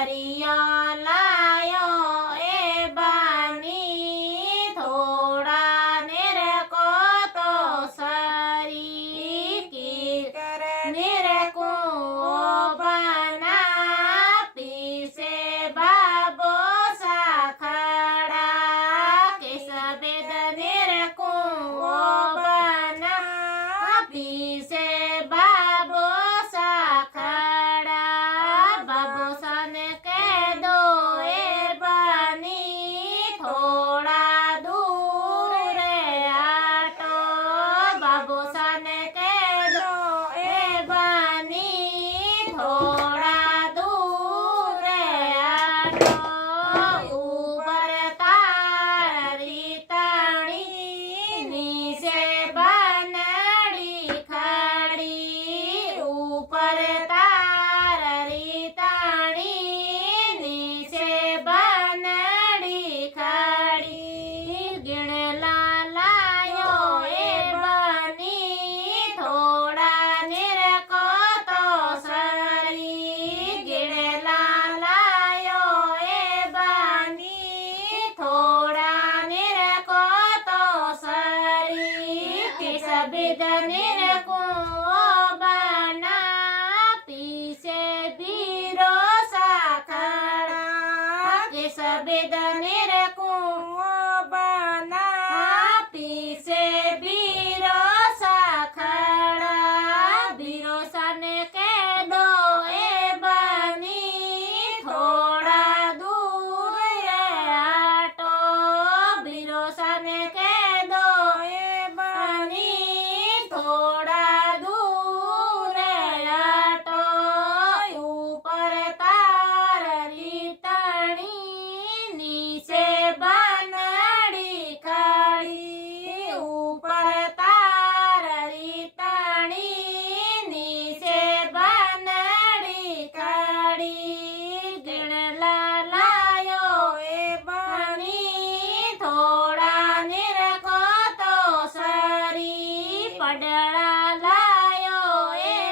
हरिया लायो ए बानी थोड़ा निर को तो सरी की निर को बना पीसे बाबो साखड़ा के सबेद निर को बना पीसे बाबो साखड़ा बाबो सन के दो ए बनी थोड़ा दूर रे आटो बाबो सन के दो ए बनी थोड़ा दूर रे आटो ऊपर तारी ताणी नीचे बनड़ी खड़ी ऊपर तारी ताणी नीचे बनड़ी खड़ी गिण लायो ए बनी थोड़ा निर को तो सरी गिण लायो ए बनी थोड़ा निर को तो सरी किस बिद निर को बना पीछे बीरो साखड़ा किस बिद निर